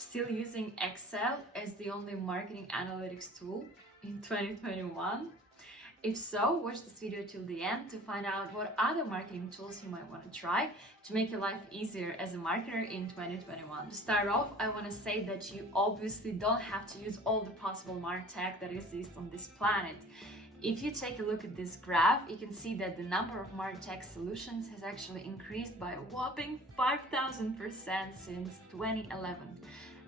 Still using Excel as the only marketing analytics tool in 2021? If so, watch this video till the end to find out what other marketing tools you might want to try to make your life easier as a marketer in 2021. To start off, I want to say that you obviously don't have to use all the possible Martech that exists on this planet. If you take a look at this graph, you can see that the number of Martech solutions has actually increased by a whopping 5,000% since 2011.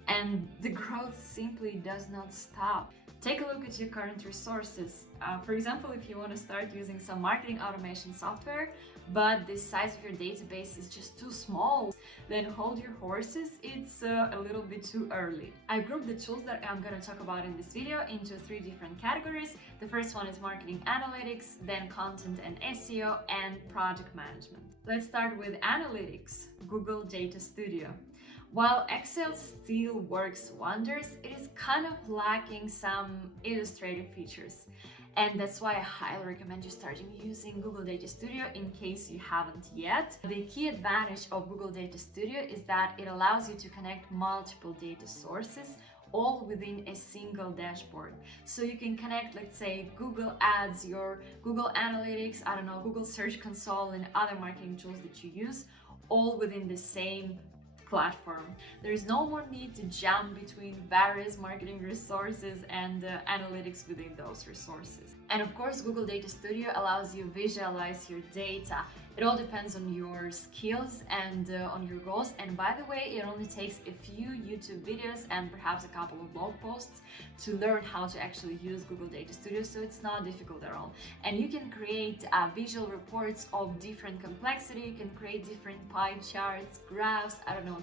And the growth simply does not stop. Take a look at your current resources. For example, if you want to start using some marketing automation software, but the size of your database is just too small, then hold your horses, it's a little bit too early. I grouped the tools that I'm going to talk about in this video into 3 different categories. The first one is marketing analytics, then content and SEO, and project management. Let's start with analytics, Google Data Studio. While Excel still works wonders, it is kind of lacking some illustrative features. And that's why I highly recommend you starting using Google Data Studio in case you haven't yet. The key advantage of Google Data Studio is that it allows you to connect multiple data sources all within a single dashboard. So you can connect, let's say, Google Ads, your Google Analytics, Google Search Console and other marketing tools that you use, all within the same platform. There is no more need to jump between various marketing resources and analytics within those resources. And of course, Google Data Studio allows you to visualize your data. It all depends on your skills and on your goals. And by the way, it only takes a few YouTube videos and perhaps a couple of blog posts to learn how to actually use Google Data Studio, so it's not difficult at all. And you can create visual reports of different complexity. You can create different pie charts, graphs,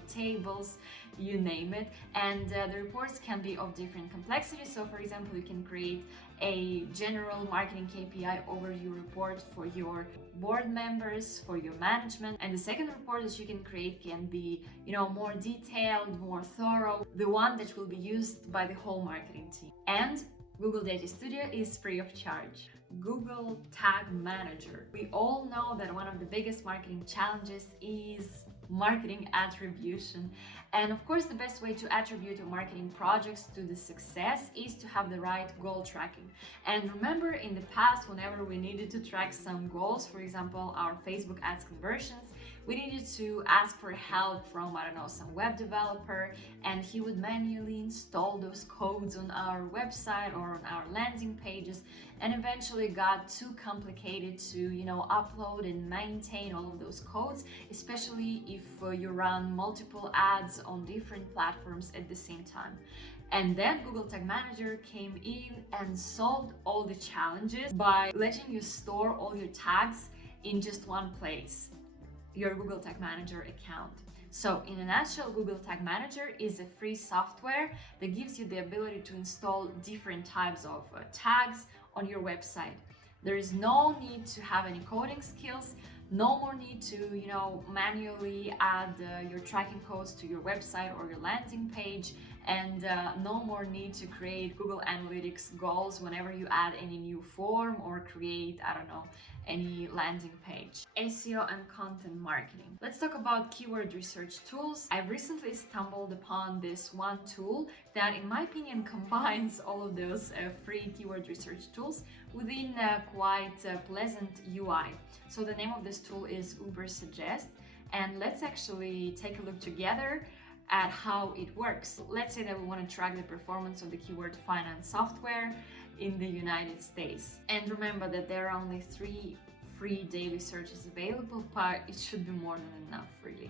tables, you name it. And the reports can be of different complexity. So for example, you can create a general marketing KPI overview report for your board members, for your management. And the second report that you can create can be, more detailed, more thorough, the one that will be used by the whole marketing team. And Google Data Studio is free of charge. Google Tag Manager. We all know that one of the biggest marketing challenges is marketing attribution. And of course, the best way to attribute your marketing projects to the success is to have the right goal tracking. And remember, in the past, whenever we needed to track some goals, for example, our Facebook ads conversions, we needed to ask for help from, some web developer, and he would manually install those codes on our website or on our landing pages, and eventually got too complicated to, upload and maintain all of those codes, especially if you run multiple ads on different platforms at the same time. And then Google Tag Manager came in and solved all the challenges by letting you store all your tags in just one place, your Google Tag Manager account. So in a nutshell, Google Tag Manager is a free software that gives you the ability to install different types of tags on your website. There is no need to have any coding skills, no more need to, manually add your tracking codes to your website or your landing page, and no more need to create Google Analytics goals whenever you add any new form or create, any landing page. SEO and content marketing. Let's talk about keyword research tools. I've recently stumbled upon this one tool that, in my opinion, combines all of those free keyword research tools within a quite pleasant UI. So the name of this tool is Ubersuggest, and let's actually take a look together at how it works. Let's say that we want to track the performance of the keyword finance software in the United States. And remember that there are only 3 free daily searches available, but it should be more than enough, really.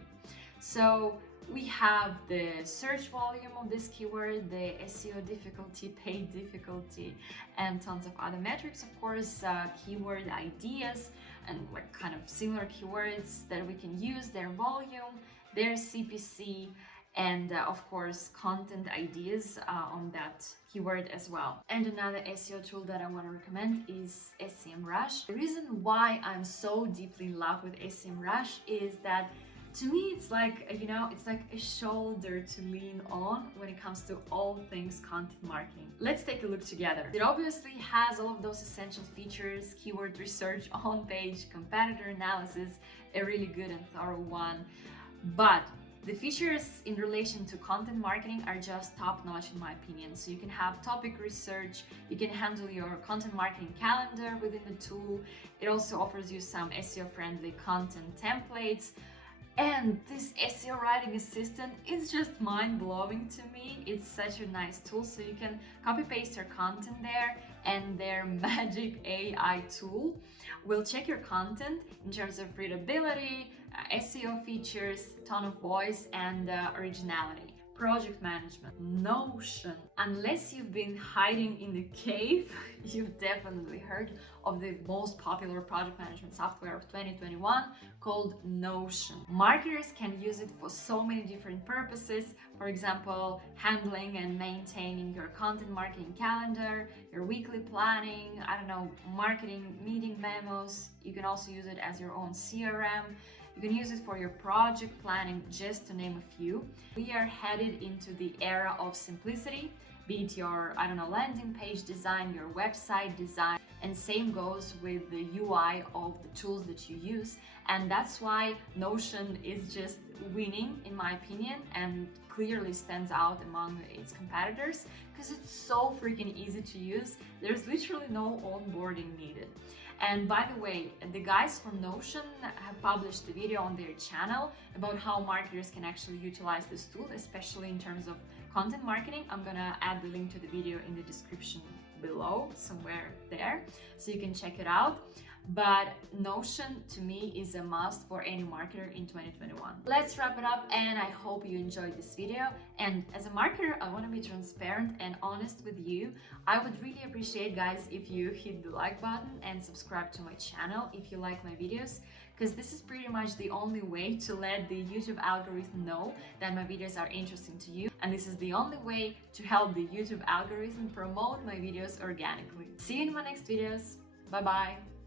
So we have the search volume of this keyword, the SEO difficulty, paid difficulty, and tons of other metrics, of course, keyword ideas and kind of similar keywords that we can use, their volume, their CPC, and of course content ideas on that keyword as well. And another SEO tool that I want to recommend is Semrush. The reason why I'm so deeply in love with Semrush is that, to me, it's like, it's like a shoulder to lean on when it comes to all things content marketing. Let's take a look together. It obviously has all of those essential features: keyword research, on-page, competitor analysis, a really good and thorough one. But The features in relation to content marketing are just top-notch in my opinion. So you can have topic research, you can handle your content marketing calendar within the tool. It also offers you some SEO-friendly content templates. And this SEO writing assistant is just mind-blowing to me. It's such a nice tool, so you can copy-paste your content there, and their magic AI tool will check your content in terms of readability, SEO features, tone of voice, and originality. Project management, Notion. Unless you've been hiding in the cave, you've definitely heard of the most popular project management software of 2021 called Notion. Marketers can use it for so many different purposes. For example, handling and maintaining your content marketing calendar, your weekly planning, marketing meeting memos. You can also use it as your own CRM. You can use it for your project planning, just to name a few. We are headed into the era of simplicity, be it your, landing page design, your website design, and same goes with the UI of the tools that you use. And that's why Notion is just winning, in my opinion, and clearly stands out among its competitors because it's so freaking easy to use. There's literally no onboarding needed. And by the way, the guys from Notion have published a video on their channel about how marketers can actually utilize this tool, especially in terms of content marketing. I'm gonna add the link to the video in the description below, somewhere there, so you can check it out. But Notion to me is a must for any marketer in 2021. Let's wrap it up, and I hope you enjoyed this video. And as a marketer, I want to be transparent and honest with you. I would really appreciate, guys, if you hit the like button and subscribe to my channel if you like my videos, because this is pretty much the only way to let the YouTube algorithm know that my videos are interesting to you, and this is the only way to help the YouTube algorithm promote my videos organically. See you in my next videos. Bye bye.